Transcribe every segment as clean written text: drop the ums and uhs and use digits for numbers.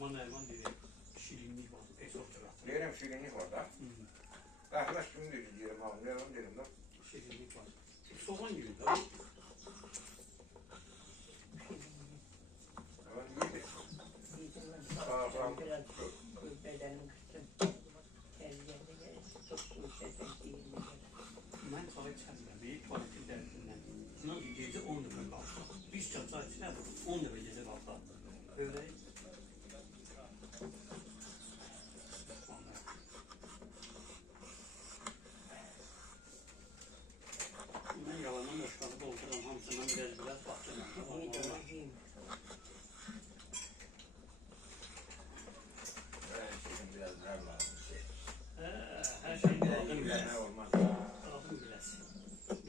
Aman Erman dedi, şirinlik var, çok rahat. Diyelim şirinlik var da. Arkadaş kimi diyelim abi, ne onu dedim da. Şirinlik var. Soğan gibi de. Ben çay içəmirəm, tuvaletin dərdindən. Çünki gecə 10 dəfə qalxır. Bir çay içinə 10 dəfə gecə qalxır. Öyrək. Mən yalandan boşqalı dolduram, hamısından biraz baxdım. Biraz daha lazım. Hər şey qaldım Ne biraz. olmaz. Qaldım biraz.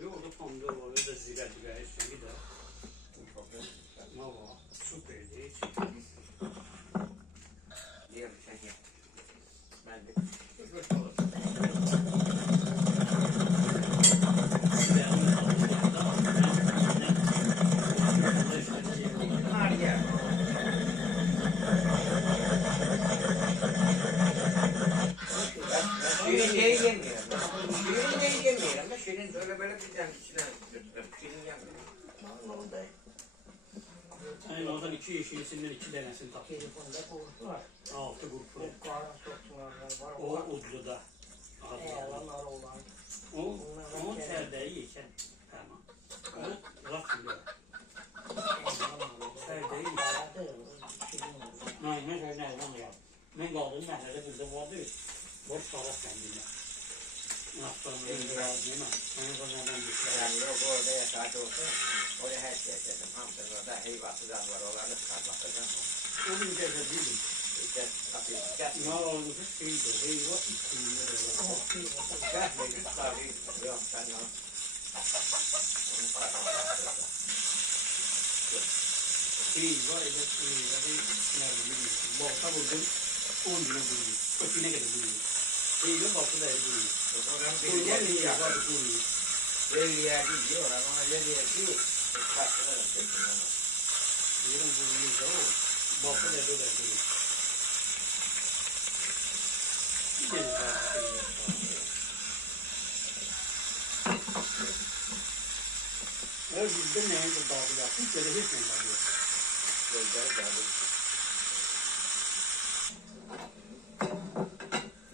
Yox, orada pomidor var, orada zirə-zirə, heç şey də. Ne var? Süperdi, heç. Diyelim sen ye. Ben de. Boş qalır. Bunlar yer. Şirinliği yemiyorum. Şirinliği yemiyorum. Şirin öyle böyle bir tane içine götürüyorum. Şirin yemiyorum. Aynen oradan 2 yeşilisinden 2 dənəsini tapdım. Telefonda qursu var. 6 qrupu. Qara sokmalar var. O Udlu'da. Eyalanlar olan. Onun sərbəyi yekən. Tamam. Onu laf bilir. Sərbəyi yekən. Mən sərbəyi yekən. Mən qaldığım məhəllədə burada vardı. Boş qalaq kəndində. Nasılın evində razıyım. Mən qonaqdan geçirəm. Yani yok orada yasak olsa oraya her şey dedim. Hamsın orada heyvatsız var. Onları çıkartacağım. Onun gözə bildim. İşte kapıyı çıkart. Ne oldu? Şeydi. Eyvah içinde böyle. Çıkart mevcut kapıyı. Yok sen yok. Onu çıkartacağım. Eyvah evet. Nerede bilmiyorsun. Balta vurdum. 10 güne duruyor. Ötüne kadar duruyor. Eyvah balta da eli duruyor. Oradan Koyuyor bir yer eyvah yapar. duruyor. Bir yer gidiyor. Ama bir yer değil. Çıkartırlar. Yerin duruyor da o. Balta da böyle duruyor. Bir kere daha bir şey yapalım. Evet bizde neyin de dağıldı yaptı. Hiç öyle hiç neyin dağıldı. Gözleri geldi.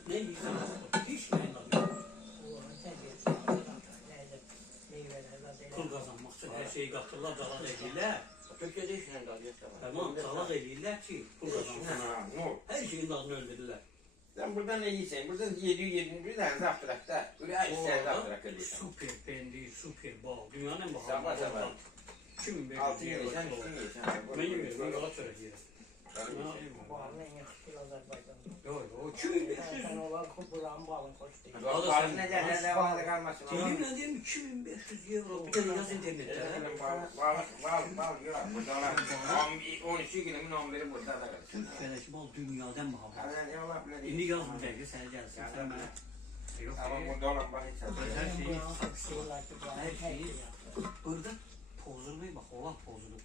Ne yiyeceğim? Hiç neyin dağıldı. Pul kazanmak için her şeyi katırlar, dalak edirlər. Türkiye'de işine kalıyorsa. Tamam, dalak edirlər ki, pul kazanmak. Her şeyin adını öldürürlər. Sen burada ne yiyeceksin? Burada 700 tane zaftırakta. Buraya isteyen zaftırak ediyorsun. Süper pendi, süper bal. Dünyanın en bahalı. Sabah sabah. 2500 Altı euro. yiyeceksin, üstün yiyeceksin. Ben yemiyorum, ben yola çörek yerim. Yok, o 2500. Sen olan kuburan balın koştu. Ağzına gelen devamlı kalmasın. Yemin ederim 2500 euro. Bir tane yaz internette. Bal yok. Burada olan 12 günümün 11'i burada da kalır. Türkiye'deki bal dünyadan bahalı. Hani ne ola bile değil. İndi yaz bir belge sana gelsin. Sen bana. Yok, Ama burada olan bal hiç her şeyi, burada pozunu bak, oğlan pozunu.